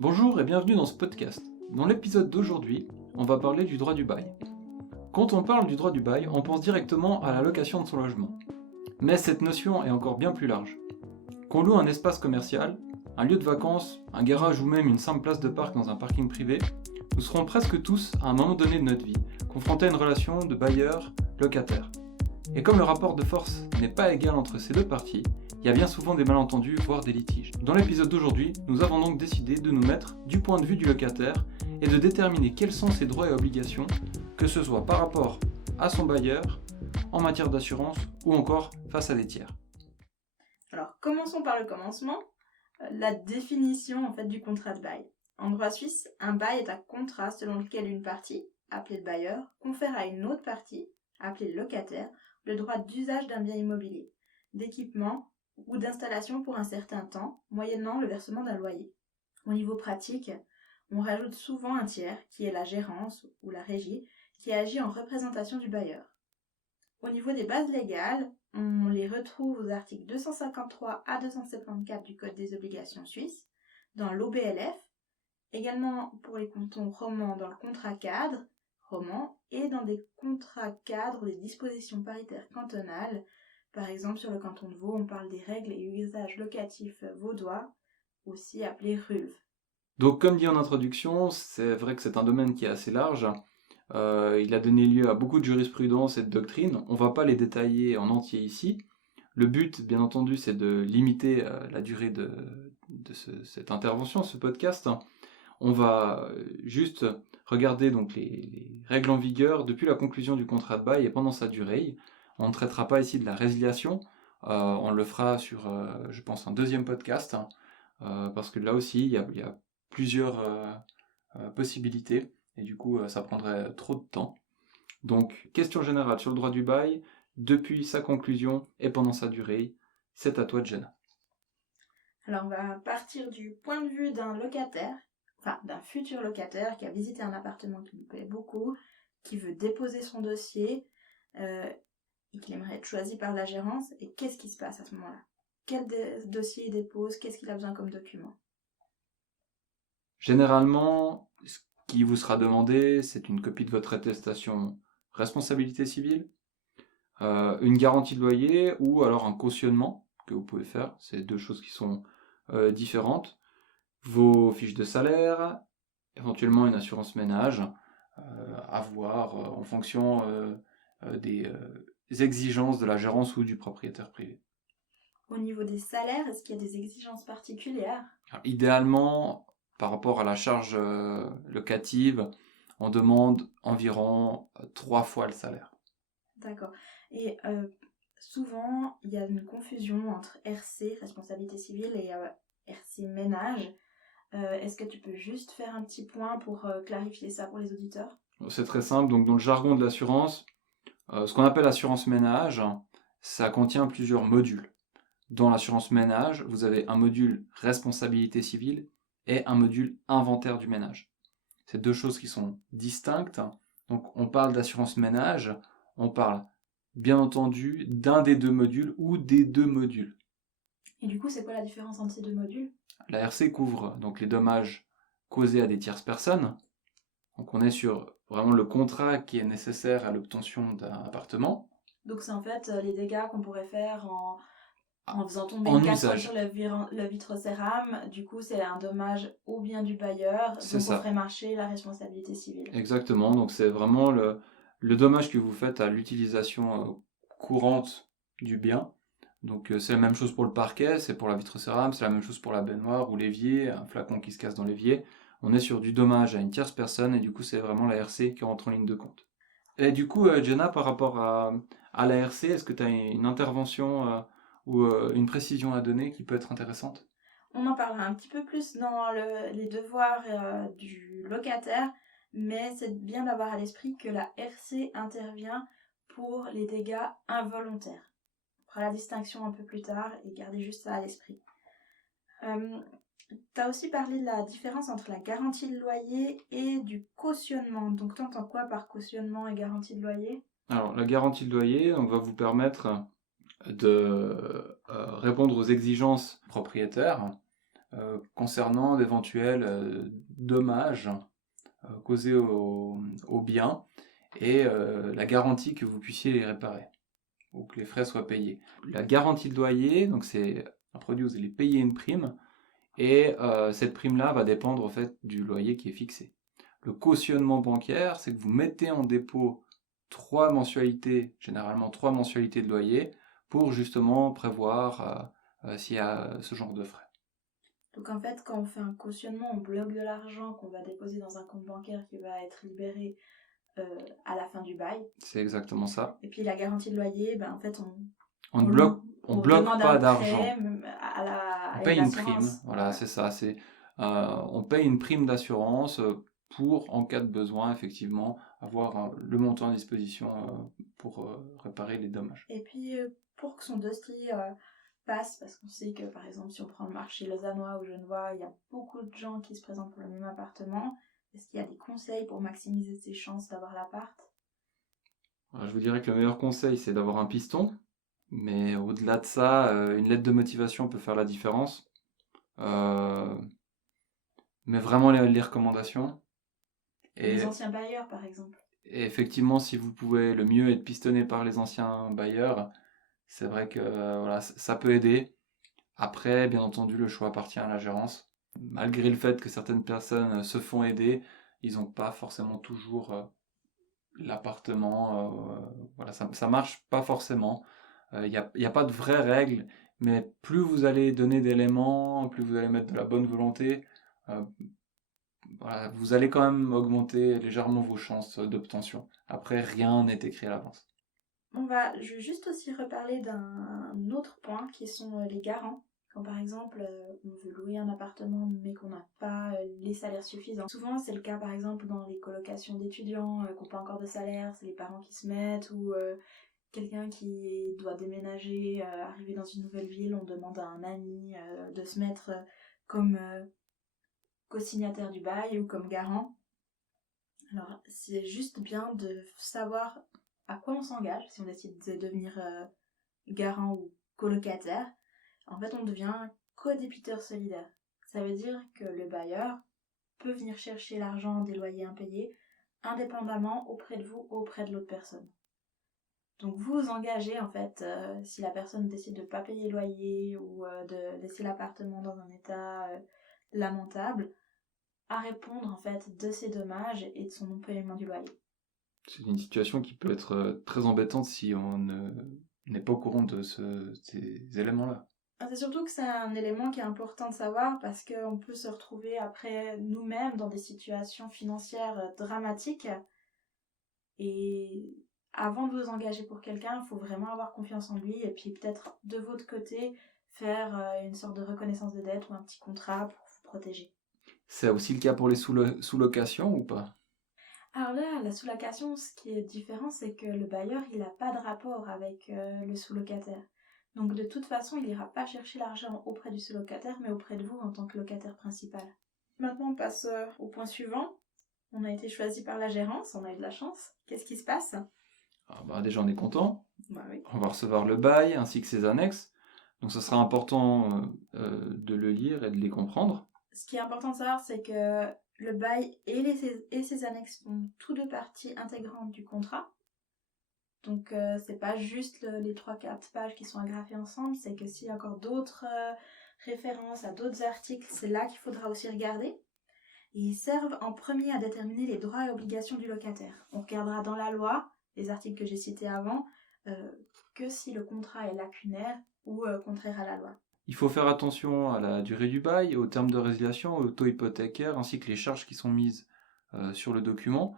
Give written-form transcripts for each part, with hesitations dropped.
Bonjour et bienvenue dans ce podcast. Dans l'épisode d'aujourd'hui, on va parler du droit du bail. Quand on parle du droit du bail, on pense directement à la location de son logement. Mais cette notion est encore bien plus large. Qu'on loue un espace commercial, un lieu de vacances, un garage ou même une simple place de parc dans un parking privé, nous serons presque tous, à un moment donné de notre vie, confrontés à une relation de bailleur-locataire. Et comme le rapport de force n'est pas égal entre ces deux parties, il y a bien souvent des malentendus, voire des litiges. Dans l'épisode d'aujourd'hui, nous avons donc décidé de nous mettre du point de vue du locataire et de déterminer quels sont ses droits et obligations, que ce soit par rapport à son bailleur, en matière d'assurance ou encore face à des tiers. Alors, commençons par le commencement, la définition du contrat de bail. En droit suisse, un bail est un contrat selon lequel une partie, appelée le bailleur, confère à une autre partie, appelée le locataire, le droit d'usage d'un bien immobilier, d'équipement ou d'installation pour un certain temps, moyennant le versement d'un loyer. Au niveau pratique, on rajoute souvent un tiers, qui est la gérance ou la régie, qui agit en représentation du bailleur. Au niveau des bases légales, on les retrouve aux articles 253 à 274 du Code des obligations suisses, dans l'OBLF, également pour les cantons romans dans le contrat cadre roman et dans des contrats cadres des dispositions paritaires cantonales. Par exemple, sur le canton de Vaud, on parle des règles et usages locatifs vaudois, aussi appelés RULV. Donc comme dit en introduction, c'est vrai que c'est un domaine qui est assez large. Il a donné lieu à beaucoup de jurisprudence et de doctrines. On ne va pas les détailler en entier ici. Le but, bien entendu, c'est de limiter la durée de cette intervention, ce podcast. On va juste regarder donc les règles en vigueur depuis la conclusion du contrat de bail et pendant sa durée. On ne traitera pas ici de la résiliation. On le fera sur, je pense, un deuxième podcast, parce que là aussi, il y a plusieurs possibilités. Et du coup, ça prendrait trop de temps. Donc, question générale sur le droit du bail, depuis sa conclusion et pendant sa durée, c'est à toi, Jenna. Alors, on va partir du point de vue d'un locataire, d'un futur locataire qui a visité un appartement qui lui plaît beaucoup, qui veut déposer son dossier et qui aimerait être choisi par la gérance. Et qu'est-ce qui se passe à ce moment-là? Quel dossier il dépose? Qu'est-ce qu'il a besoin comme document? Généralement, ce qui vous sera demandé, c'est une copie de votre attestation responsabilité civile, une garantie de loyer ou alors un cautionnement que vous pouvez faire. C'est deux choses qui sont différentes. Vos fiches de salaire, éventuellement une assurance ménage, à voir en fonction des exigences de la gérance ou du propriétaire privé. Au niveau des salaires, est-ce qu'il y a des exigences particulières? Alors, idéalement, par rapport à la charge locative, on demande environ 3 fois le salaire. D'accord. Et souvent, il y a une confusion entre RC, responsabilité civile, et RC ménage. Est-ce que tu peux juste faire un petit point pour clarifier ça pour les auditeurs? C'est très simple, donc dans le jargon de l'assurance, ce qu'on appelle assurance ménage, ça contient plusieurs modules. Dans l'assurance ménage, vous avez un module responsabilité civile et un module inventaire du ménage. C'est deux choses qui sont distinctes. Donc on parle d'assurance ménage, on parle bien entendu d'un des deux modules ou des deux modules. Et du coup, c'est quoi la différence entre ces deux modules? La RC couvre donc les dommages causés à des tierces personnes. Donc on est sur vraiment le contrat qui est nécessaire à l'obtention d'un appartement. Donc c'est en fait les dégâts qu'on pourrait faire en faisant tomber En une casserole usage. sur le vitre cérame. Du coup, c'est un dommage au bien du bailleur. C'est donc ça. on ferait marcher la responsabilité civile. Exactement, donc c'est vraiment le dommage que vous faites à l'utilisation courante du bien. Donc c'est la même chose pour le parquet, c'est pour la vitre cérame, c'est la même chose pour la baignoire ou l'évier, un flacon qui se casse dans l'évier. On est sur du dommage à une tierce personne et du coup c'est vraiment la RC qui rentre en ligne de compte. Et du coup, Jenna, par rapport à la RC, est-ce que tu as une intervention ou une précision à donner qui peut être intéressante? On en parlera un petit peu plus dans les devoirs du locataire, mais c'est bien d'avoir à l'esprit que la RC intervient pour les dégâts involontaires. On fera la distinction un peu plus tard et gardez juste ça à l'esprit. Tu as aussi parlé de la différence entre la garantie de loyer et du cautionnement. Donc tu entends quoi par cautionnement et garantie de loyer? Alors, la garantie de loyer va vous permettre de répondre aux exigences propriétaires concernant d'éventuels dommages causés au bien et la garantie que vous puissiez les réparer ou que les frais soient payés. La garantie de loyer, donc c'est un produit où vous allez payer une prime et cette prime-là va dépendre en fait du loyer qui est fixé. Le cautionnement bancaire, c'est que vous mettez en dépôt 3 mensualités, généralement 3 mensualités de loyer, pour justement prévoir s'il y a ce genre de frais. Donc en fait, quand on fait un cautionnement, on bloque de l'argent qu'on va déposer dans un compte bancaire qui va être libéré à la fin du bail. C'est exactement ça. Et puis la garantie de loyer, ben, en fait, On bloque demande pas un d'argent. prêt On paye une prime, l'assurance. voilà, c'est ça. On paye une prime d'assurance pour, en cas de besoin, effectivement, avoir le montant à disposition pour réparer les dommages. Et puis, pour que son dossier passe, parce qu'on sait que, par exemple, si on prend le marché lausannois ou genevois, il y a beaucoup de gens qui se présentent pour le même appartement. Est-ce qu'il y a des conseils pour maximiser ses chances d'avoir l'appart? Je vous dirais que le meilleur conseil, c'est d'avoir un piston. Mais au-delà de ça, une lettre de motivation peut faire la différence. Mais vraiment les recommandations. Les anciens bailleurs, par exemple. Et effectivement, si vous pouvez, le mieux être pistonné par les anciens bailleurs. C'est vrai que voilà, ça peut aider. Après, bien entendu, le choix appartient à la gérance. Malgré le fait que certaines personnes se font aider, ils n'ont pas forcément toujours l'appartement. Voilà, ça marche pas forcément. Il y a pas de vraies règles, mais plus vous allez donner d'éléments, plus vous allez mettre de la bonne volonté, euh, voilà, vous allez quand même augmenter légèrement vos chances d'obtention. Après, rien n'est écrit à l'avance. Je vais juste aussi reparler d'un autre point qui sont les garants. Quand par exemple on veut louer un appartement mais qu'on n'a pas les salaires suffisants. Souvent c'est le cas par exemple dans les colocations d'étudiants qui n'ont pas encore de salaire, c'est les parents qui se mettent ou quelqu'un qui doit déménager, arriver dans une nouvelle ville, on demande à un ami de se mettre comme co-signataire du bail ou comme garant. Alors c'est juste bien de savoir à quoi on s'engage si on décide de devenir garant ou colocataire. En fait, on devient co-débiteur solidaire. Ça veut dire que le bailleur peut venir chercher l'argent des loyers impayés indépendamment auprès de vous ou auprès de l'autre personne. Donc vous vous engagez en fait, si la personne décide de ne pas payer le loyer ou de laisser l'appartement dans un état lamentable, à répondre en fait de ses dommages et de son non-paiement du loyer. C'est une situation qui peut être très embêtante si on n'est pas au courant de ces éléments-là. C'est surtout que c'est un élément qui est important de savoir parce qu'on peut se retrouver après nous-mêmes dans des situations financières dramatiques. Et avant de vous engager pour quelqu'un, il faut vraiment avoir confiance en lui et puis peut-être de votre côté faire une sorte de reconnaissance de dette ou un petit contrat pour vous protéger. C'est aussi le cas pour les sous-locations ou pas? Alors là, la sous-location, ce qui est différent, c'est que le bailleur, il n'a pas de rapport avec le sous-locataire. Donc de toute façon, il n'ira pas chercher l'argent auprès du sous-locataire, mais auprès de vous en tant que locataire principal. Maintenant, on passe au point suivant. On a été choisi par la gérance, on a eu de la chance. Qu'est-ce qui se passe? Déjà, on est content. Bah oui. On va recevoir le bail ainsi que ses annexes. Donc, ce sera important de le lire et de les comprendre. Ce qui est important de savoir, c'est que le bail et ses annexes font tous deux parties intégrantes du contrat. Donc c'est pas juste les 3-4 pages qui sont agrafées ensemble, c'est que s'il y a encore d'autres références à d'autres articles, c'est là qu'il faudra aussi regarder. Et ils servent en premier à déterminer les droits et obligations du locataire. On regardera dans la loi, les articles que j'ai cités avant, que si le contrat est lacunaire ou contraire à la loi. Il faut faire attention à la durée du bail, aux termes de résiliation, au taux hypothécaire, ainsi que les charges qui sont mises sur le document.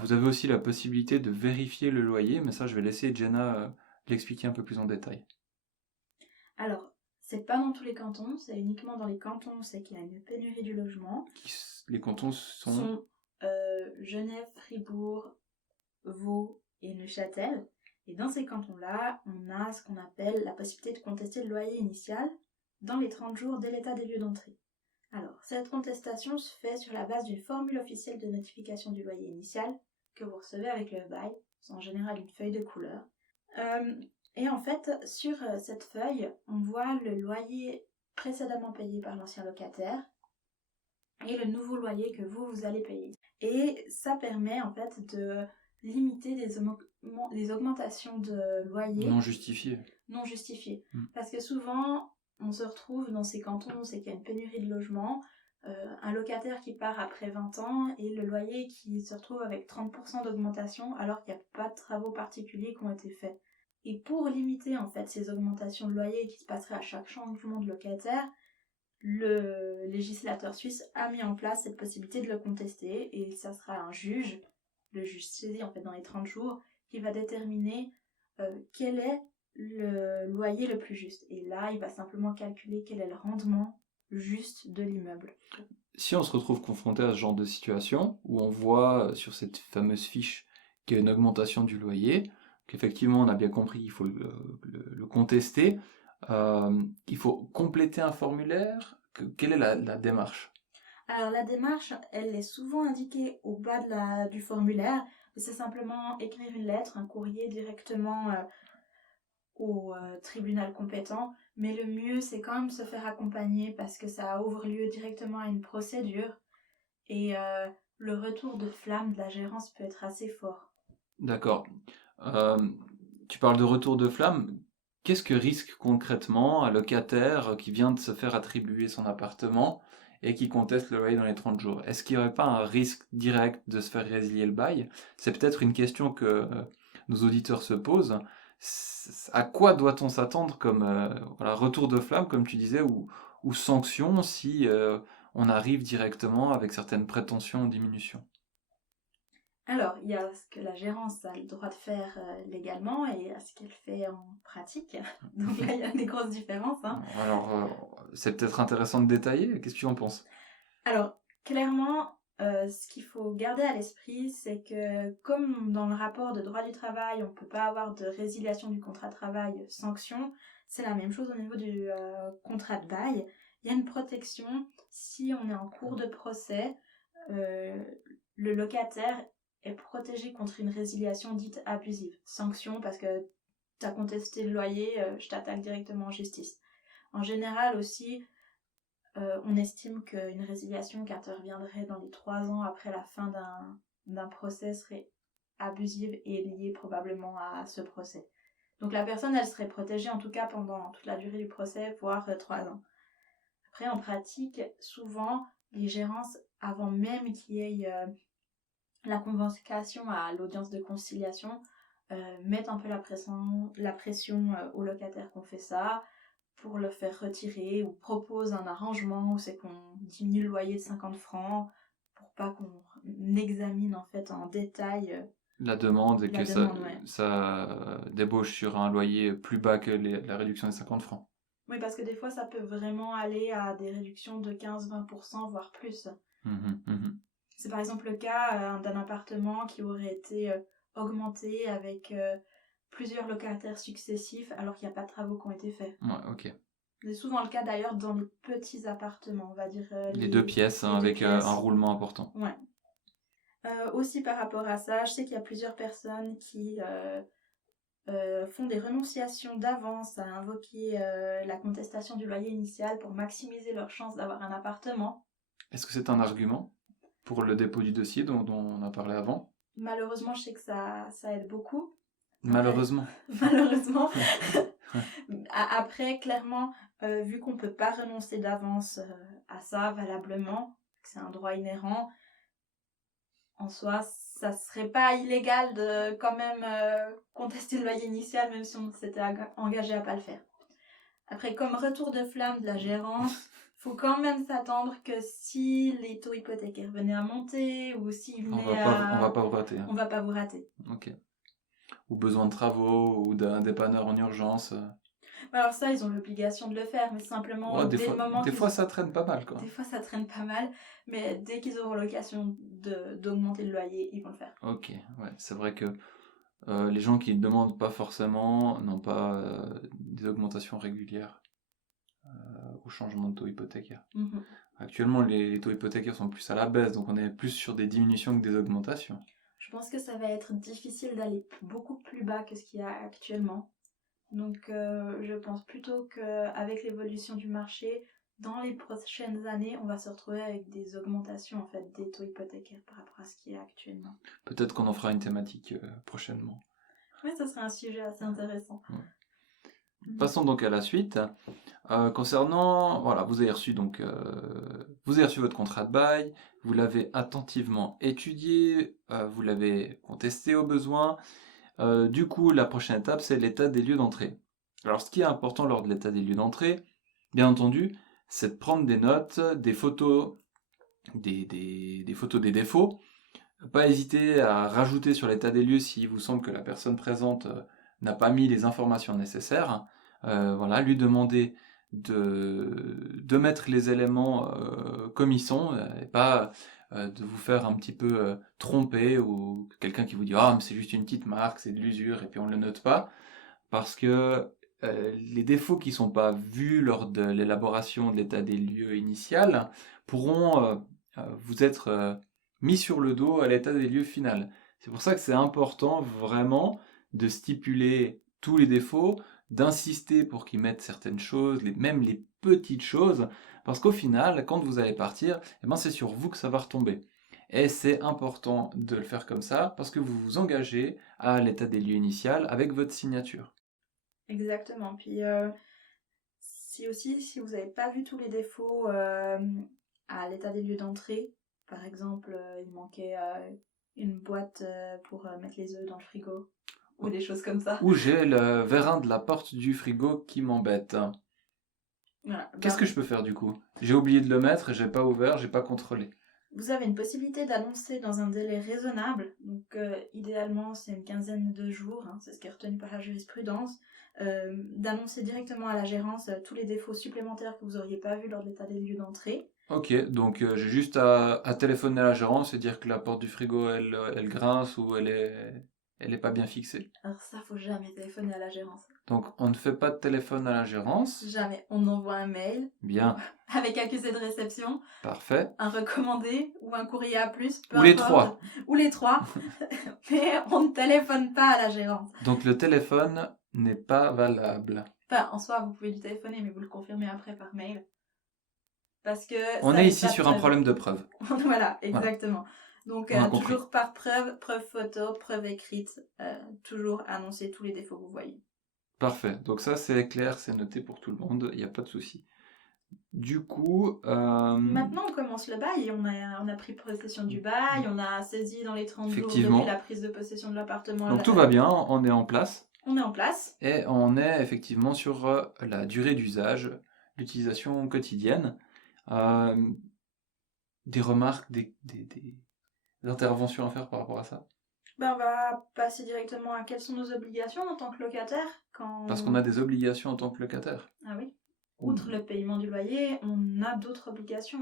Vous avez aussi la possibilité de vérifier le loyer, mais ça, je vais laisser Jenna l'expliquer un peu plus en détail. Alors, c'est pas dans tous les cantons, c'est uniquement dans les cantons où c'est qu'il y a une pénurie du logement. Les cantons sont Genève, Fribourg, Vaud et Neuchâtel. Et dans ces cantons-là, on a ce qu'on appelle la possibilité de contester le loyer initial dans les 30 jours dès l'état des lieux d'entrée. Alors, cette contestation se fait sur la base d'une formule officielle de notification du loyer initial que vous recevez avec le bail. C'est en général une feuille de couleur. Et en fait, sur cette feuille, on voit le loyer précédemment payé par l'ancien locataire et le nouveau loyer que vous allez payer. Et ça permet en fait de limiter les augmentations de loyer Non justifié. non justifiées. Mm. Parce que souvent, on se retrouve dans ces cantons, c'est qu'il y a une pénurie de logements, un locataire qui part après 20 ans et le loyer qui se retrouve avec 30% d'augmentation alors qu'il n'y a pas de travaux particuliers qui ont été faits. Et pour limiter en fait ces augmentations de loyer qui se passeraient à chaque changement de locataire, le législateur suisse a mis en place cette possibilité de le contester et ça sera un juge, le juge saisi en fait dans les 30 jours, qui va déterminer quel est le loyer le plus juste. Et là, il va simplement calculer quel est le rendement juste de l'immeuble. Si on se retrouve confronté à ce genre de situation, où on voit sur cette fameuse fiche qu'il y a une augmentation du loyer, qu'effectivement on a bien compris qu'il faut le contester, il faut compléter un formulaire, quelle est la démarche? Alors la démarche, elle est souvent indiquée au bas du formulaire, c'est simplement écrire une lettre, un courrier directement au tribunal compétent, mais le mieux c'est quand même se faire accompagner parce que ça ouvre lieu directement à une procédure et le retour de flamme de la gérance peut être assez fort. D'accord. Tu parles de retour de flamme. Qu'est-ce que risque concrètement un locataire qui vient de se faire attribuer son appartement et qui conteste le loyer dans les 30 jours? Est-ce qu'il n'y aurait pas un risque direct de se faire résilier le bail? C'est peut-être une question que nos auditeurs se posent. À quoi doit-on s'attendre comme retour de flamme, comme tu disais, ou sanction si on arrive directement avec certaines prétentions en diminution? Alors, il y a ce que la gérance a le droit de faire légalement et ce qu'elle fait en pratique. Donc là, il y a des grosses différences. Hein. Alors, c'est peut-être intéressant de détailler. Qu'est-ce que tu en penses? Alors, clairement, ce qu'il faut garder à l'esprit, c'est que comme dans le rapport de droit du travail, on ne peut pas avoir de résiliation du contrat de travail sanction, c'est la même chose au niveau du contrat de bail. Il y a une protection si on est en cours de procès. Le locataire est protégé contre une résiliation dite abusive. Sanction parce que tu as contesté le loyer, je t'attaque directement en justice. En général aussi, on estime qu'une résiliation qui interviendrait dans les 3 ans après la fin d'un procès serait abusive et liée probablement à ce procès. Donc la personne, elle serait protégée en tout cas pendant toute la durée du procès, voire 3 ans. Après, en pratique, souvent, les gérances, avant même qu'il y ait la convocation à l'audience de conciliation, mettent un peu la pression aux locataires qu'on fait ça, pour le faire retirer, ou propose un arrangement où c'est qu'on diminue le loyer de 50 francs pour pas qu'on examine en fait en détail la demande et la que demande, ouais. ça débauche sur un loyer plus bas que la réduction des 50 francs. Oui, parce que des fois ça peut vraiment aller à des réductions de 15-20%, voire plus. C'est par exemple le cas d'un appartement qui aurait été augmenté avec plusieurs locataires successifs alors qu'il n'y a pas de travaux qui ont été faits. Ouais, ok. C'est souvent le cas d'ailleurs dans les petits appartements, on va dire. Les 2 pièces les avec 2 pièces. un roulement important. Ouais. Aussi par rapport à ça, je sais qu'il y a plusieurs personnes qui font des renonciations d'avance à invoquer la contestation du loyer initial pour maximiser leurs chances d'avoir un appartement. Est-ce que c'est un argument pour le dépôt du dossier dont on a parlé avant? Malheureusement, je sais que ça aide beaucoup. Malheureusement. Malheureusement. Après, clairement, vu qu'on ne peut pas renoncer d'avance à ça valablement, que c'est un droit inhérent, en soi, ça serait pas illégal de quand même contester le loyer initial, même si on s'était engagé à pas le faire. Après, comme retour de flamme de la gérance, faut quand même s'attendre que si les taux hypothécaires venaient à monter ou s'ils venaient on va pas vous rater. On va pas vous rater. Ok. Ou besoin de travaux ou d'un dépanneur en urgence. Alors ça, ils ont l'obligation de le faire, mais simplement Ouais, des fois ça traîne pas mal, quoi. Des fois ça traîne pas mal, mais dès qu'ils auront l'occasion d'augmenter le loyer, ils vont le faire. Ok, ouais, c'est vrai que les gens qui ne demandent pas forcément n'ont pas des augmentations régulières au changement de taux hypothécaire. Actuellement, les taux hypothécaires sont plus à la baisse, donc on est plus sur des diminutions que des augmentations. Je pense que ça va être difficile d'aller beaucoup plus bas que ce qu'il y a actuellement. Donc je pense plutôt qu'avec l'évolution du marché, dans les prochaines années, on va se retrouver avec des augmentations en fait des taux hypothécaires par rapport à ce qui est actuellement. Peut-être qu'on en fera une thématique prochainement. Oui, ça serait un sujet assez intéressant. Ouais. Passons donc à la suite. Concernant, voilà, vous avez reçu votre contrat de bail, vous l'avez attentivement étudié, vous l'avez contesté au besoin. Du coup, la prochaine étape, c'est l'état des lieux d'entrée. Alors, ce qui est important lors de l'état des lieux d'entrée, bien entendu, c'est de prendre des notes, des photos, des photos des défauts. Pas hésiter à rajouter sur l'état des lieux s'il vous semble que la personne présente n'a pas mis les informations nécessaires. Voilà, lui demander de mettre les éléments comme ils sont et pas de vous faire un petit peu tromper ou quelqu'un qui vous dit ah mais c'est juste une petite marque, c'est de l'usure et puis on le note pas parce que les défauts qui sont pas vus lors de l'élaboration de l'état des lieux initial pourront vous être mis sur le dos à l'état des lieux final. C'est pour ça que c'est important vraiment de stipuler tous les défauts, d'insister pour qu'ils mettent certaines choses, même les petites choses, parce qu'au final, quand vous allez partir, eh ben c'est sur vous que ça va retomber. Et c'est important de le faire comme ça, parce que vous vous engagez à l'état des lieux initial avec votre signature. Exactement. Puis si vous n'avez pas vu tous les défauts à l'état des lieux d'entrée, par exemple, il manquait une boîte pour mettre les œufs dans le frigo, ou des choses comme ça. Ou j'ai le vérin de la porte du frigo qui m'embête. Voilà. Qu'est-ce que je peux faire du coup? J'ai oublié de le mettre, j'ai pas ouvert, j'ai pas contrôlé. Vous avez une possibilité d'annoncer dans un délai raisonnable, donc idéalement c'est une quinzaine de jours, hein, c'est ce qui est retenu par la jurisprudence, d'annoncer directement à la gérance tous les défauts supplémentaires que vous n'auriez pas vus lors de l'état des lieux d'entrée. Ok, donc j'ai juste à téléphoner à la gérance et dire que la porte du frigo elle grince ou elle est pas bien fixée. Alors ça, faut jamais téléphoner à la gérance. Donc on ne fait pas de téléphone à la gérance. Jamais. On envoie un mail. Bien. Avec accusé de réception. Parfait. Un recommandé ou un courrier A+. Ou les trois. Ou les trois. Mais on ne téléphone pas à la gérance. Donc le téléphone n'est pas valable. Enfin, en soi, vous pouvez lui téléphoner, mais vous le confirmez après par mail. Parce que on est ici sur un problème de preuve. Voilà, exactement. Voilà. Donc, toujours par preuve photo, preuve écrite, toujours annoncer tous les défauts que vous voyez. Parfait. Donc ça, c'est clair, c'est noté pour tout le monde, il n'y a pas de souci. Du coup... Maintenant, on commence le bail. On a pris possession du bail, on a saisi dans les 30 jours depuis la prise de possession de l'appartement. Donc tout va bien, on est en place. On est en place. Et on est effectivement sur la durée d'usage, l'utilisation quotidienne. Des remarques, des interventions à faire par rapport à ça? On va passer directement à quelles sont nos obligations en tant que locataire. Parce qu'on a des obligations en tant que locataire. Ah oui. Outre le paiement du loyer, on a d'autres obligations.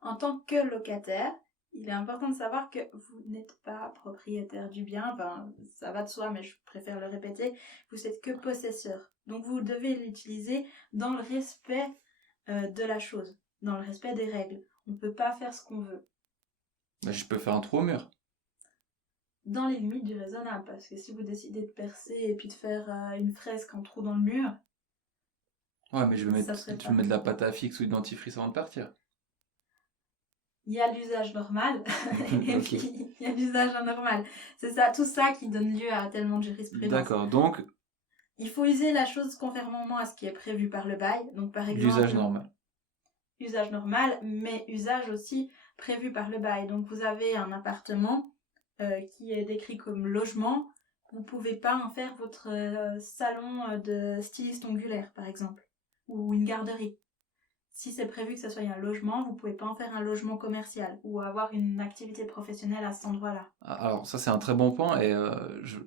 En tant que locataire, il est important de savoir que vous n'êtes pas propriétaire du bien. Enfin, ça va de soi, mais je préfère le répéter. Vous n'êtes que possesseur. Donc vous devez l'utiliser dans le respect de la chose, dans le respect des règles. On ne peut pas faire ce qu'on veut. Mais je peux faire un trou au mur. Dans les limites du raisonnable, parce que si vous décidez de percer et puis de faire une fresque en trou dans le mur... Ouais, mais je vais mettre de la pâte à fixe ou du dentifrice avant de partir. Il y a l'usage normal et puis il y a l'usage anormal. C'est ça, tout ça qui donne lieu à tellement de jurisprudence. D'accord, donc... Il faut user la chose conformément à ce qui est prévu par le bail. Donc par exemple... L'usage normal. Usage normal, mais usage aussi prévu par le bail. Donc vous avez un appartement qui est décrit comme logement. Vous ne pouvez pas en faire votre salon de styliste ongulaire, par exemple. Ou une garderie. Si c'est prévu que ce soit un logement, vous ne pouvez pas en faire un logement commercial ou avoir une activité professionnelle à cet endroit-là. Alors ça c'est un très bon point et je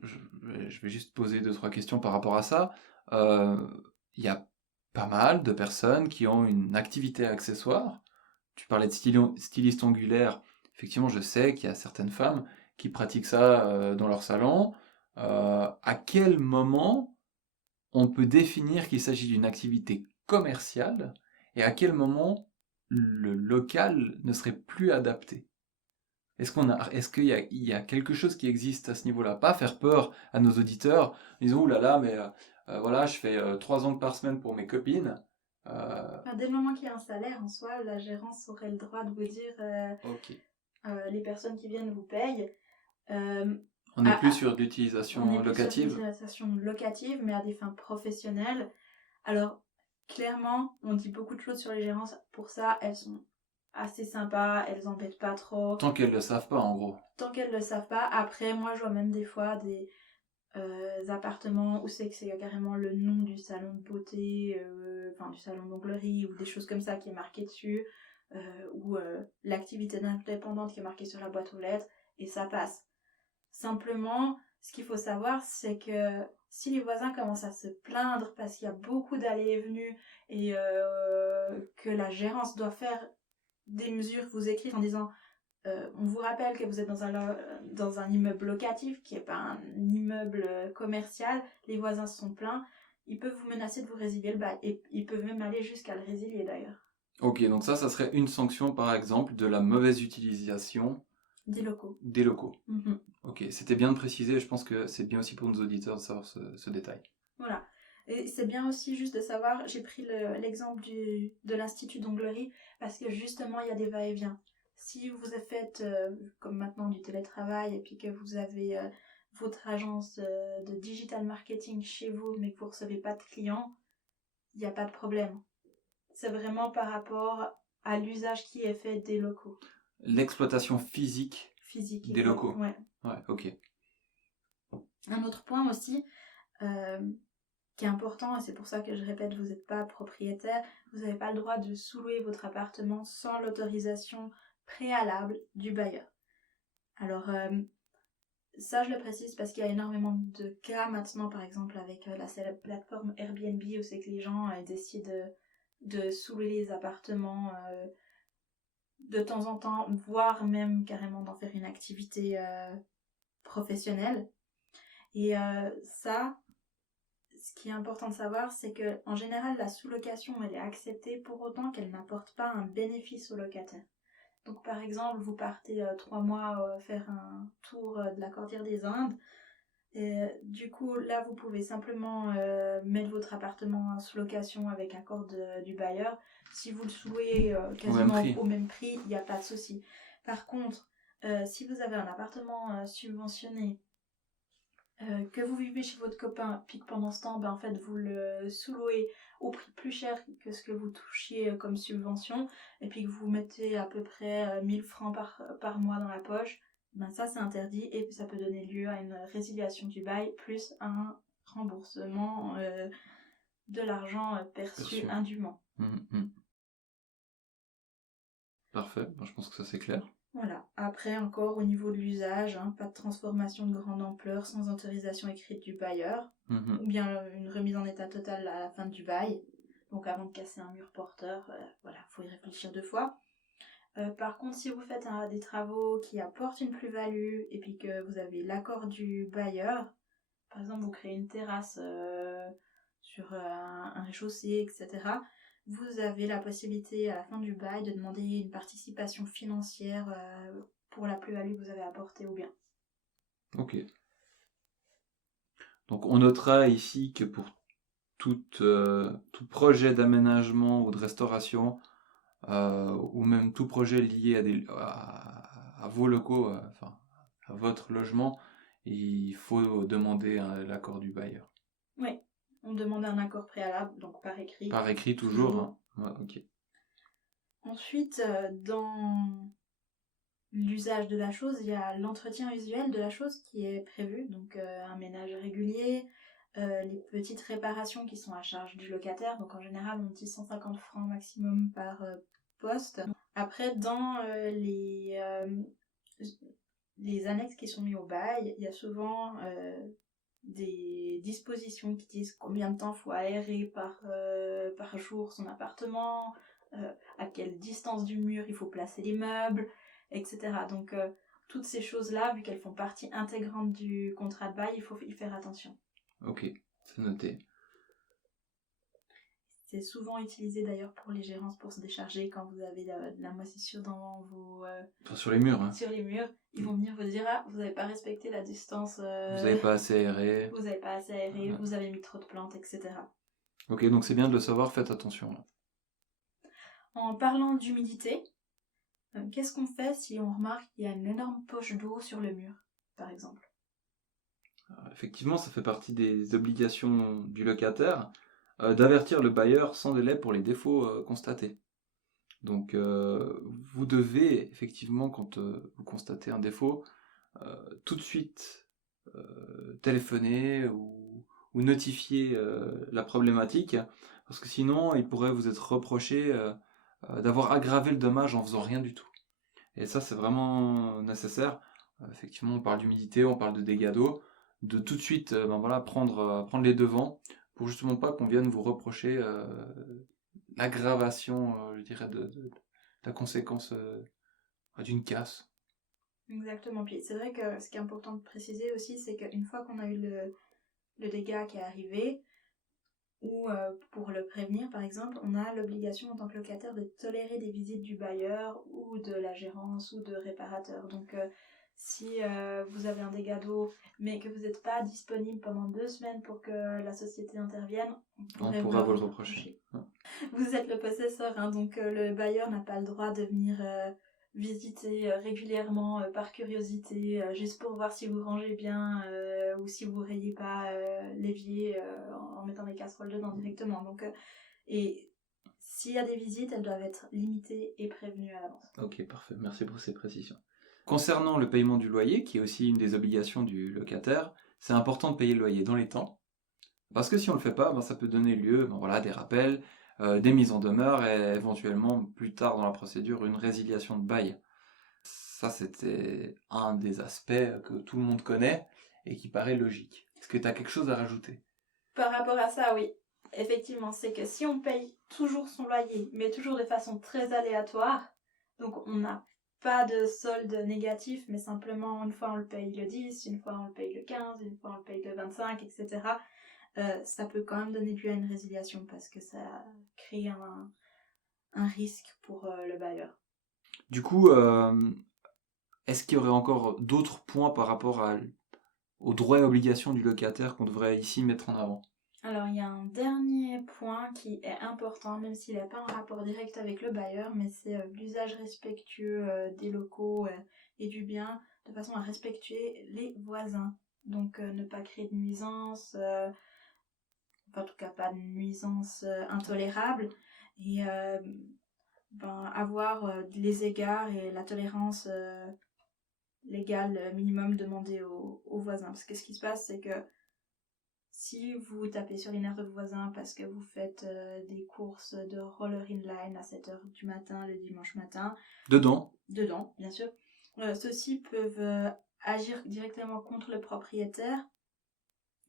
vais juste poser 2-3 questions par rapport à ça. Il y a pas mal de personnes qui ont une activité accessoire. Tu parlais de styliste ongulaire. Effectivement, je sais qu'il y a certaines femmes qui pratiquent ça dans leur salon. À quel moment on peut définir qu'il s'agit d'une activité commerciale et à quel moment le local ne serait plus adapté? Est-ce qu'il y a quelque chose qui existe à ce niveau-là? Pas faire peur à nos auditeurs en disant « Ouh là là, mais voilà, je fais 3 angles par semaine pour mes copines. Dès le moment qu'il y a un salaire, en soi, la gérance aurait le droit de vous dire Ok. les personnes qui viennent vous payent. On n'est plus sur On d'utilisation est plus sur locative. l'utilisation locative, mais à des fins professionnelles. Alors, clairement, on dit beaucoup de choses sur les gérances. Pour ça, elles sont assez sympas, elles embêtent pas trop. Tant qu'elles le savent pas, en gros. Tant qu'elles le savent pas. Après, moi, je vois même des fois des appartements où c'est que c'est carrément le nom du salon de beauté, enfin du salon d'onglerie, ou des choses comme ça qui est marqué dessus, ou l'activité indépendante qui est marquée sur la boîte aux lettres, et ça passe. Simplement, ce qu'il faut savoir, c'est que si les voisins commencent à se plaindre parce qu'il y a beaucoup d'allées et venues et que la gérance doit faire des mesures, vous écrivent en disant on vous rappelle que vous êtes dans un immeuble locatif qui n'est pas un immeuble commercial, les voisins se sont plaints, ils peuvent vous menacer de vous résilier le bail et ils peuvent même aller jusqu'à le résilier d'ailleurs. Ok, donc ça serait une sanction par exemple de la mauvaise utilisation Des locaux. des locaux. Mm-hmm. Ok, c'était bien de préciser, je pense que c'est bien aussi pour nos auditeurs de savoir ce détail. Voilà. Et c'est bien aussi juste de savoir, j'ai pris l'exemple de l'Institut d'onglerie parce que justement il y a des va-et-vient. Si vous faites comme maintenant du télétravail et puis que vous avez votre agence de digital marketing chez vous mais que vous ne recevez pas de clients, il n'y a pas de problème. C'est vraiment par rapport à l'usage qui est fait des locaux. L'exploitation physique des locaux. Ouais. Ouais, ok. Un autre point aussi, qui est important, et c'est pour ça que je répète, vous n'êtes pas propriétaire, vous n'avez pas le droit de sous-louer votre appartement sans l'autorisation préalable du bailleur. Alors, ça je le précise parce qu'il y a énormément de cas maintenant, par exemple avec la célèbre plateforme Airbnb, où c'est que les gens décident de sous-louer les appartements de temps en temps, voire même carrément d'en faire une activité professionnelle. Et ça, ce qui est important de savoir, c'est que en général, la sous-location, elle est acceptée pour autant qu'elle n'apporte pas un bénéfice au locataire. Donc par exemple, vous partez 3 mois faire un tour de la Cordillère des Indes. Et, du coup, là, vous pouvez simplement mettre votre appartement en sous-location avec accord du bailleur. Si vous le sous-louez quasiment au même prix, il n'y a pas de souci. Par contre, si vous avez un appartement subventionné, que vous vivez chez votre copain, puis que pendant ce temps, en fait, vous le sous-louez au prix plus cher que ce que vous touchiez comme subvention, et puis que vous mettez à peu près 1000 francs par mois dans la poche, ça c'est interdit, et ça peut donner lieu à une résiliation du bail, plus un remboursement de l'argent perçu indûment. Parfait, je pense que ça c'est clair. Voilà. Après, encore au niveau de l'usage, pas de transformation de grande ampleur sans autorisation écrite du bailleur, ou bien une remise en état total à la fin du bail. Donc avant de casser un mur porteur, faut y réfléchir 2 fois. Par contre, si vous faites des travaux qui apportent une plus-value et puis que vous avez l'accord du bailleur, par exemple vous créez une terrasse sur un rez-de-chaussée, etc., vous avez la possibilité à la fin du bail de demander une participation financière pour la plus-value que vous avez apportée au bien. Ok. Donc on notera ici que pour tout projet d'aménagement ou de restauration, ou même tout projet lié à vos locaux, à votre logement, il faut demander l'accord du bailleur. Oui, on demande un accord préalable, donc par écrit. Par écrit toujours. Hein. Ouais, ok. Ensuite, dans l'usage de la chose, il y a l'entretien usuel de la chose qui est prévu, donc un ménage régulier, les petites réparations qui sont à charge du locataire, donc en général on dit 150 francs maximum par poste. Après, dans les annexes qui sont mises au bail, il y a souvent des dispositions qui disent combien de temps il faut aérer par jour son appartement, à quelle distance du mur il faut placer les meubles, etc. Donc toutes ces choses-là, vu qu'elles font partie intégrante du contrat de bail, il faut y faire attention. Ok, c'est noté. C'est souvent utilisé d'ailleurs pour les gérances pour se décharger quand vous avez de la moisissure dans vos... Enfin, sur les murs, hein. Sur les murs, ils vont venir vous dire « Ah, vous n'avez pas respecté la distance, Vous n'avez pas assez aéré. vous n'avez pas assez aéré, vous avez mis trop de plantes, etc. » Ok, donc c'est bien de le savoir, faites attention là. En parlant d'humidité, qu'est-ce qu'on fait si on remarque qu'il y a une énorme poche d'eau sur le mur, par exemple? Effectivement, ça fait partie des obligations du locataire d'avertir le bailleur sans délai pour les défauts constatés. Donc vous devez effectivement, quand vous constatez un défaut, tout de suite téléphoner ou notifier la problématique, parce que sinon il pourrait vous être reproché d'avoir aggravé le dommage en faisant rien du tout. Et ça c'est vraiment nécessaire. Effectivement, on parle d'humidité, on parle de dégâts d'eau, de tout de suite prendre les devants pour justement pas qu'on vienne vous reprocher l'aggravation, je dirais, de la conséquence d'une casse. Exactement. Puis c'est vrai que ce qui est important de préciser aussi, c'est qu'une fois qu'on a eu le dégât qui est arrivé, ou pour le prévenir par exemple, on a l'obligation en tant que locataire de tolérer des visites du bailleur ou de la gérance ou de réparateurs. Donc si vous avez un dégât d'eau mais que vous n'êtes pas disponible pendant 2 semaines pour que la société intervienne, on pourra vous le reprocher. Vous êtes le possesseur, hein, donc le bailleur n'a pas le droit de venir visiter régulièrement par curiosité, juste pour voir si vous rangez bien ou si vous rayez pas l'évier en mettant des casseroles dedans directement. Donc, et s'il y a des visites, elles doivent être limitées et prévenues à l'avance. Ok, parfait. Merci pour ces précisions. Concernant le paiement du loyer, qui est aussi une des obligations du locataire, c'est important de payer le loyer dans les temps. Parce que si on ne le fait pas, ça peut donner lieu à des rappels, des mises en demeure et éventuellement, plus tard dans la procédure, une résiliation de bail. Ça, c'était un des aspects que tout le monde connaît et qui paraît logique. Est-ce que tu as quelque chose à rajouter? Par rapport à ça, oui. Effectivement, c'est que si on paye toujours son loyer, mais toujours de façon très aléatoire, donc on n'a pas de solde négatif, mais simplement une fois on le paye le 10, une fois on le paye le 15, une fois on le paye le 25, etc., ça peut quand même donner lieu à une résiliation parce que ça crée un risque pour le bailleur. Du coup, est-ce qu'il y aurait encore d'autres points par rapport aux droits et obligations du locataire qu'on devrait ici mettre en avant? Alors, il y a un dernier point qui est important, même s'il n'est pas en rapport direct avec le bailleur, mais c'est l'usage respectueux des locaux et du bien, de façon à respecter les voisins. Donc, ne pas créer de nuisances, en tout cas pas de nuisances intolérables, et avoir les égards et la tolérance légale minimum demandée aux voisins. Parce que ce qui se passe, c'est que si vous tapez sur les nerfs de vos voisins parce que vous faites des courses de roller inline à 7h du matin le dimanche matin... Dedans, bien sûr. Ceux-ci peuvent agir directement contre le propriétaire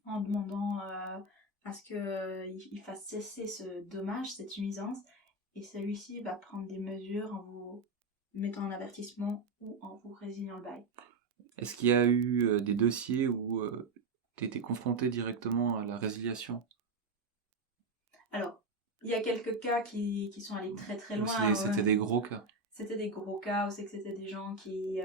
en demandant à ce qu'il fasse cesser ce dommage, cette nuisance, et celui-ci va prendre des mesures en vous mettant en avertissement ou en vous résiliant le bail. Est-ce qu'il y a eu des dossiers où tu étais confronté directement à la résiliation? Alors, il y a quelques cas qui sont allés très très loin. C'était des gros cas? C'était des gros cas, ou c'est que c'était des gens qui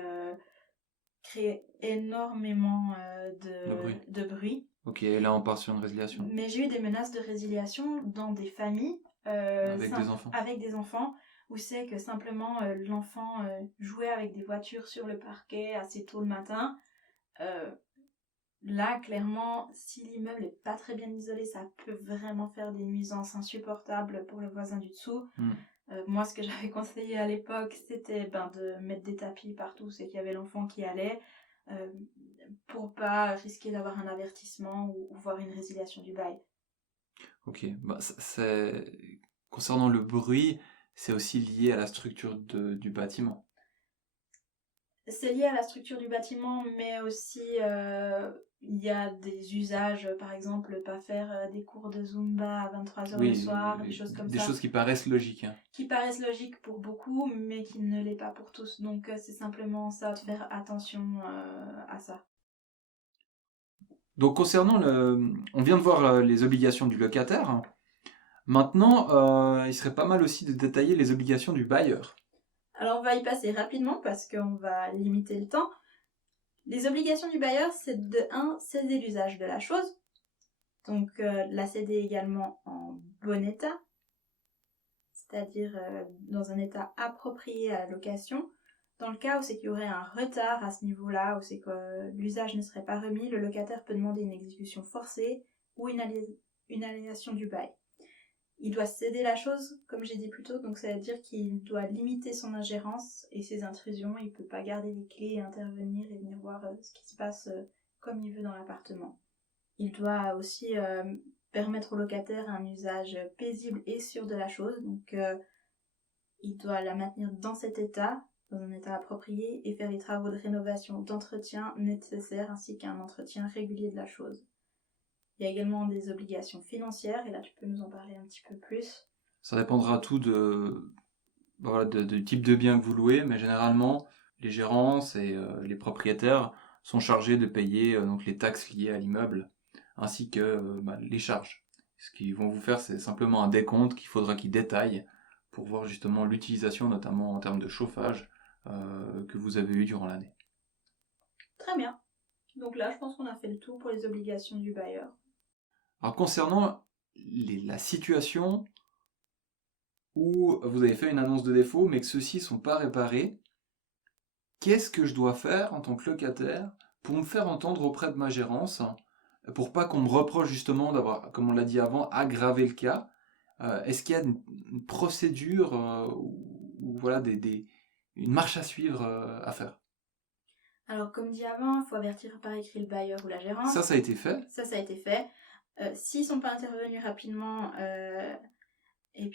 créaient énormément de bruit. Ok, là on part sur une résiliation. Mais j'ai eu des menaces de résiliation dans des familles avec des enfants, où c'est que simplement l'enfant jouait avec des voitures sur le parquet assez tôt le matin. Là, clairement, si l'immeuble n'est pas très bien isolé, ça peut vraiment faire des nuisances insupportables pour le voisin du dessous. Moi, ce que j'avais conseillé à l'époque, c'était de mettre des tapis partout, c'est qu'il y avait l'enfant qui allait, pour pas risquer d'avoir un avertissement ou voir une résiliation du bail. Ok, concernant le bruit, c'est aussi lié à la structure du bâtiment. C'est lié à la structure du bâtiment, mais aussi il y a des usages, par exemple, pas faire des cours de Zumba à 23h le soir, des choses comme ça. Des choses qui paraissent logiques. Hein. Qui paraissent logiques pour beaucoup, mais qui ne l'est pas pour tous. Donc c'est simplement ça, de faire attention à ça. Donc concernant on vient de voir les obligations du locataire. Maintenant, il serait pas mal aussi de détailler les obligations du bailleur. Alors on va y passer rapidement parce qu'on va limiter le temps. Les obligations du bailleur, c'est de 1, céder l'usage de la chose, donc la céder également en bon état, c'est-à-dire dans un état approprié à la location. Dans le cas où c'est qu'il y aurait un retard à ce niveau-là, où c'est que l'usage ne serait pas remis, le locataire peut demander une exécution forcée ou une annulation du bail. Il doit céder la chose, comme j'ai dit plus tôt, donc ça veut dire qu'il doit limiter son ingérence et ses intrusions. Il ne peut pas garder les clés et intervenir et venir voir ce qui se passe comme il veut dans l'appartement. Il doit aussi permettre au locataire un usage paisible et sûr de la chose, donc il doit la maintenir dans cet état, dans un état approprié, et faire les travaux de rénovation, d'entretien nécessaires, ainsi qu'un entretien régulier de la chose. Il y a également des obligations financières, et là tu peux nous en parler un petit peu plus. Ça dépendra tout du type de bien que vous louez, mais généralement, les gérances et les propriétaires sont chargés de payer donc les taxes liées à l'immeuble, ainsi que les charges. Ce qu'ils vont vous faire, c'est simplement un décompte qu'il faudra qu'ils détaillent pour voir justement l'utilisation, notamment en termes de chauffage, que vous avez eu durant l'année. Très bien. Donc là, je pense qu'on a fait le tour pour les obligations du bailleur. Alors concernant la situation où vous avez fait une annonce de défaut, mais que ceux-ci ne sont pas réparés, qu'est-ce que je dois faire en tant que locataire pour me faire entendre auprès de ma gérance, pour pas qu'on me reproche justement d'avoir, comme on l'a dit avant, aggravé le cas? Est-ce qu'il y a une procédure ou voilà, une marche à suivre à faire? Alors, comme dit avant, il faut avertir par écrit le bailleur ou la gérance. Ça a été fait. Ça a été fait. S'ils ne sont pas intervenus rapidement,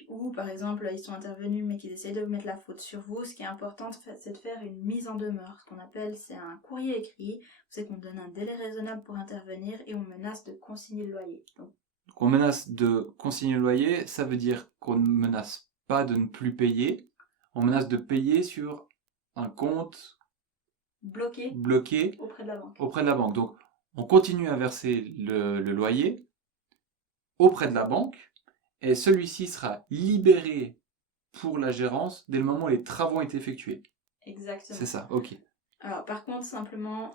ou par exemple ils sont intervenus mais qu'ils essayent de vous mettre la faute sur vous, ce qui est important, c'est de faire une mise en demeure. Ce qu'on appelle, c'est un courrier écrit. C'est qu'on donne un délai raisonnable pour intervenir et on menace de consigner le loyer. Donc on menace de consigner le loyer, ça veut dire qu'on ne menace pas de ne plus payer, on menace de payer sur un compte bloqué auprès de la banque. Donc on continue à verser le loyer auprès de la banque et celui-ci sera libéré pour la gérance dès le moment où les travaux ont été effectués. Exactement. C'est ça, ok. Alors par contre, simplement,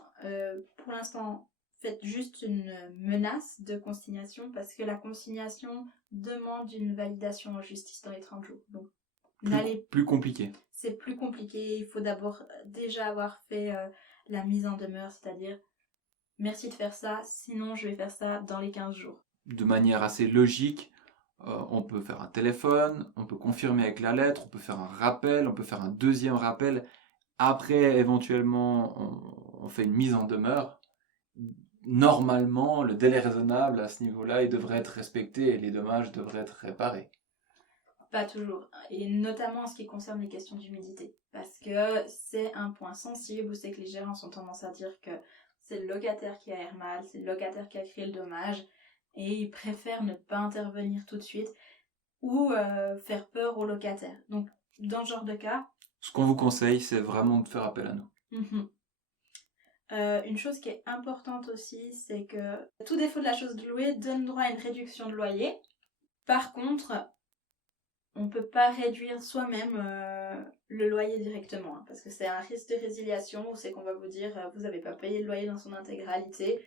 pour l'instant, faites juste une menace de consignation parce que la consignation demande une validation en justice dans les 30 jours. Donc, plus compliqué. C'est plus compliqué. Il faut d'abord déjà avoir fait la mise en demeure, c'est-à-dire merci de faire ça, sinon je vais faire ça dans les 15 jours. De manière assez logique, on peut faire un téléphone, on peut confirmer avec la lettre, on peut faire un rappel, on peut faire un deuxième rappel. Après, éventuellement, on fait une mise en demeure. Normalement, le délai raisonnable à ce niveau-là, il devrait être respecté et les dommages devraient être réparés. Pas toujours, et notamment en ce qui concerne les questions d'humidité, parce que c'est un point sensible où c'est que les gérants ont tendance à dire que c'est le locataire qui aère mal, c'est le locataire qui a créé le dommage, et ils préfèrent ne pas intervenir tout de suite ou faire peur au locataire. Donc, dans ce genre de cas... Ce qu'on vous conseille, c'est vraiment de faire appel à nous. Une chose qui est importante aussi, c'est que tout défaut de la chose de louer donne droit à une réduction de loyer. Par contre, on ne peut pas réduire soi-même le loyer directement, hein, parce que c'est un risque de résiliation où c'est qu'on va vous dire vous n'avez pas payé le loyer dans son intégralité,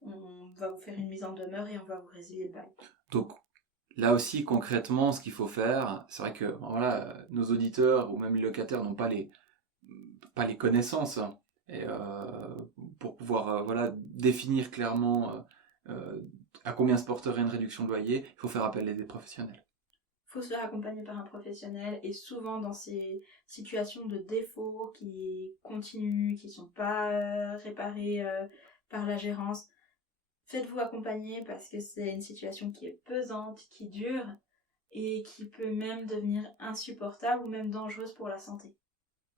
on va vous faire une mise en demeure et on va vous résilier le bail. Donc là aussi concrètement ce qu'il faut faire, c'est vrai que voilà, nos auditeurs ou même les locataires n'ont pas les connaissances et pour pouvoir voilà, définir clairement à combien se porterait une réduction de loyer, il faut faire appel à des professionnels. Il faut se faire accompagner par un professionnel et souvent dans ces situations de défaut qui continuent, qui ne sont pas réparées par la gérance, faites-vous accompagner parce que c'est une situation qui est pesante, qui dure et qui peut même devenir insupportable ou même dangereuse pour la santé.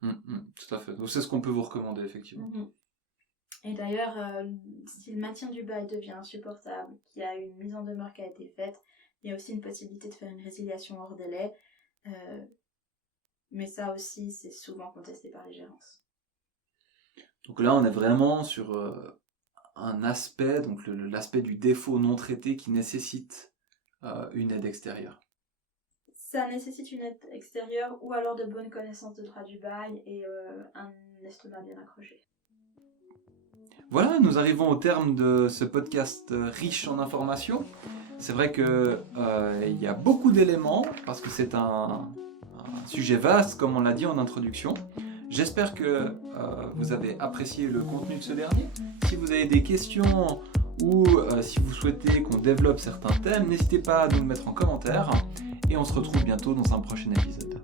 Tout à fait. Donc c'est ce qu'on peut vous recommander effectivement. Et d'ailleurs, si le maintien du bail devient insupportable, qu'il y a une mise en demeure qui a été faite, il y a aussi une possibilité de faire une résiliation hors délai. Mais ça aussi, c'est souvent contesté par les gérances. Donc là, on est vraiment sur un aspect, donc l'aspect du défaut non traité qui nécessite une aide extérieure. Ça nécessite une aide extérieure ou alors de bonnes connaissances de droit du bail et un estomac bien accroché. Voilà, nous arrivons au terme de ce podcast riche en informations. C'est vrai qu'il y a beaucoup d'éléments parce que c'est un sujet vaste, comme on l'a dit en introduction. J'espère que vous avez apprécié le contenu de ce dernier. Si vous avez des questions ou si vous souhaitez qu'on développe certains thèmes, n'hésitez pas à nous le mettre en commentaire et on se retrouve bientôt dans un prochain épisode.